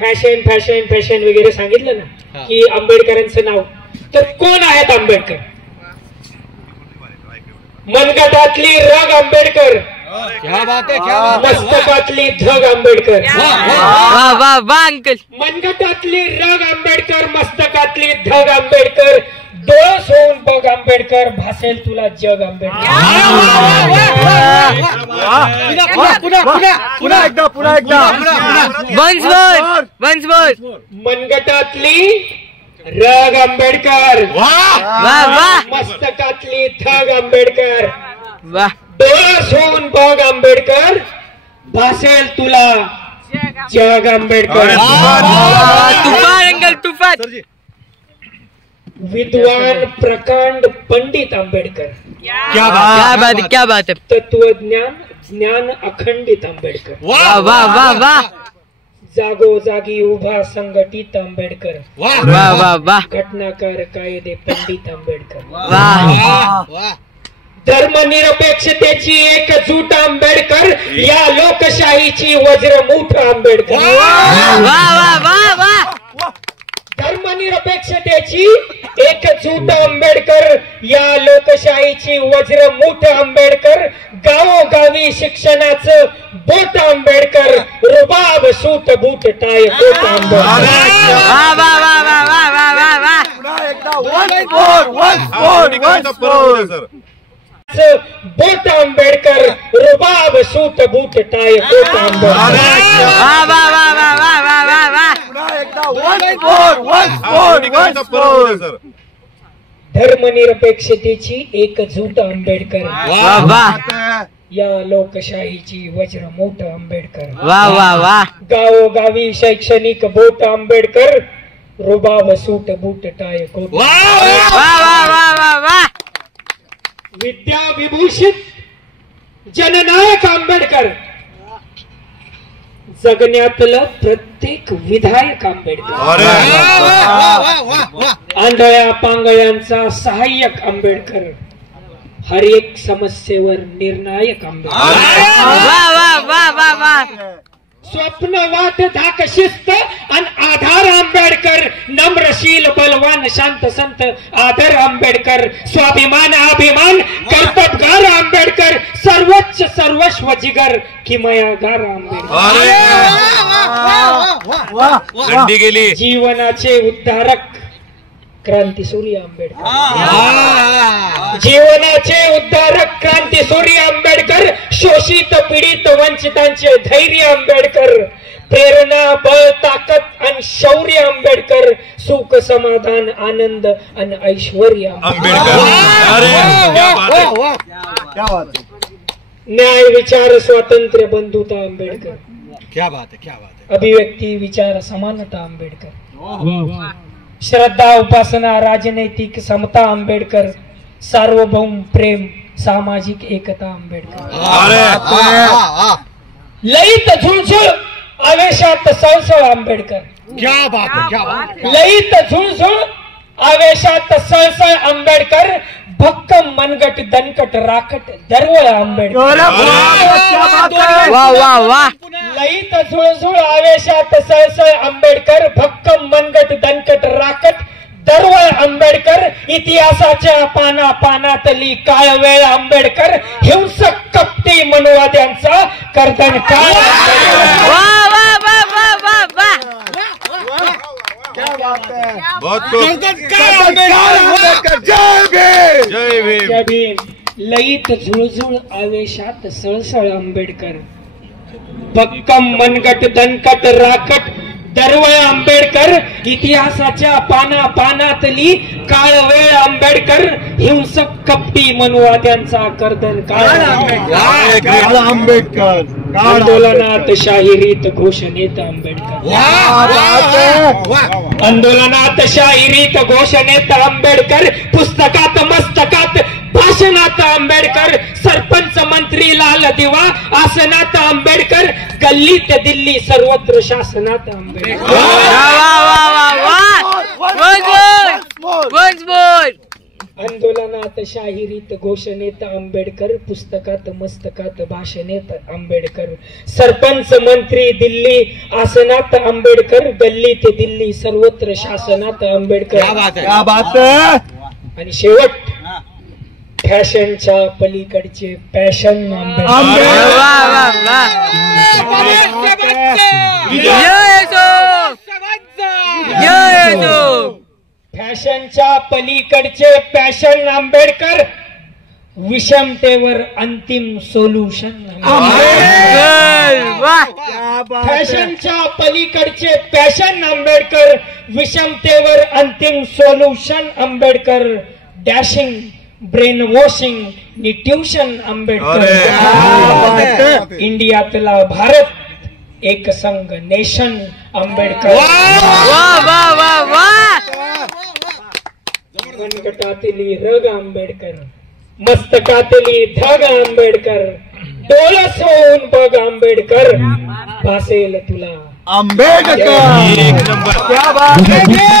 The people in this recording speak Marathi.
फॅशन फॅशन फॅशन वगैरे सांगितलं ना की आंबेडकरांचं नाव, तर कोण आहेत आंबेडकर? मनगटातली रग आंबेडकर, मस्तकातली धग आंबेडकर. मनगटातली रग आंबेडकर, मस्तकातली धग आंबेडकर, डोळस होऊन बघ आंबेडकर, भासेल तुला जग आंबेडकर. मनगटातली रग आंबेडकर, मस्तकातली धग आंबेडकर, डोळस होऊन बघ आंबेडकर, भासेल तुला जग आंबेडकर. विद्वान प्रकांड पंडित आंबेडकर, क्या बात है. तत्वज्ञान ज्ञान अखंडित आंबेडकर. वाह वाह वाह वाह. जागोजागी उभा संघटित आंबेडकर. वाह वाह वाह. घटनाकार कायदे पंडित आंबेडकर. वाह. धर्मनिरपेक्षतेची एकजूट आंबेडकर, या लोकशाहीची वज्रमुठ आंबेडकर. वाह वाह वाह वाह. धर्मनिरपेक्षतेची एकजूट आंबेडकर, या लोकशाहीची वज्रमुठ आंबेडकर, गावोगावी शिक्षणाचं बोट आंबेडकर, रुबाब सूट बूट टाय कोट आंबेडकर. बोट आंबेडकर, रुबाब सूट बूट टाय कोट आंबेडकर. धर्मनिरपेक्षतेची एकजूट आंबेडकर, या लोकशाहीची वज्रमुठ आंबेडकर. वाह वाह वाह. गावोगावी शैक्षणिक बोट आंबेडकर, रुबाब सूट बूट टाय कोट. विद्या विभूषित जननायक आंबेडकर, जगण्यातलं प्रत्येक विधायक आंबेडकर. आंधळ्या पांगळ्यांचा सहाय्यक आंबेडकर, हर एक समस्येवर निर्णायक आंबेडकर. स्वप्न वाट धाक शिस्त आणि आधार आंबेडकर, नम्रशील बलवान शांत संत आदर आंबेडकर, स्वाभिमान अभिमान कर्तबगार आंबेडकर, सर्वोच्च सर्वस्व जिगर किमयागार आंबेडकर. जीवनाचे उद्धारक क्रांतीसूर्य आंबेडकर. जीवनाचे उद्धारक क्रांतीसूर्य आंबेडकर, शोषित पीडित वंचितांचे धैर्य आंबेडकर, प्रेरणा बळ ताकद आणि शौर्य आंबेडकर, सुख समाधान आनंद आणि ऐश्वर्य आंबेडकर. न्याय विचार स्वातंत्र्य बंधुता आंबेडकर. क्या बात है, क्या बात है. अभिव्यक्ती विचार समानता आंबेडकर. श्रद्धा उपासना राजनैतिक समता आंबेडकर, सार्वभौम प्रेम सामाजिक एकता आंबेडकर. लईत झुळझुळ आवेशात सळसळ आंबेडकर. क्या बात है, क्या बात है. लईत झुळझुळ आवेशात सळसळ आंबेडकर, भक्कम मनगट दणकट राखट दरवळ आंबेडकर. वाह वाह वाह. लईत झुळझुळ आवेशात सळसळ आंबेडकर, भक्कम मनगट दणकट राखट दरवळ आंबेडकर, इतिहासाच्या पाना पानातली काळ वेळ आंबेडकर, हिंसक कपटी मनोवाद्यांचा कर्दन काळ. जय भीम. लईत झुळझुळ आवेशात सळसळ आंबेडकर, भक्कम मनगट दणकट राखट दरवळ आंबेडकर, इतिहासाच्या पाना पानातली काळ वेळ आंबेडकर, हिंसक कपटी मनोवाद्यांचा कर्दन काळ आंबेडकर. आंदोलनात शाहिरीत घोषणेत आंबेडकर. आंदोलनात शाहिरीत घोषणेत आंबेडकर, पुस्तकात मस्तकात भाषणात आंबेडकर, सरपंच मंत्री लाल दिवा आसनात आंबेडकर, गल्लीत दिल्ली सर्वत्र शासनात आंबेडकर. आंदोलनात शाहिरीत घोषणेत आंबेडकर, पुस्तकात मस्तकात भाषणेत आंबेडकर, सरपंच मंत्री दिल्ली आसनात आंबेडकर, गल्ली ते दिल्ली सर्वत्र शासनात आंबेडकर. क्या बात है. आणि शेवट फॅशनच्या पलीकडचे पॅशन आंबेडकर. वाह वाह वाह. जय येशू. जय येशू. फॅशनच्या पलीकडचे पॅशन आंबेडकर, विषमतेवर अंतिम सोल्युशन. वाह. फॅशनच्या पलीकडचे पॅशन आंबेडकर, विषमतेवर अंतिम solution Ambedkar, dashing brain washing नि ट्युशन आंबेडकर. इंडियातला भारत एक संघ नेशन आंबेडकर. वाह वाह वाह वाह. मनगटातली रग आंबेडकर, मस्तकातली धग आंबेडकर, डोळस होऊन बघ आंबेडकर, भासेल तुला आंबेडकर. क्या बात है.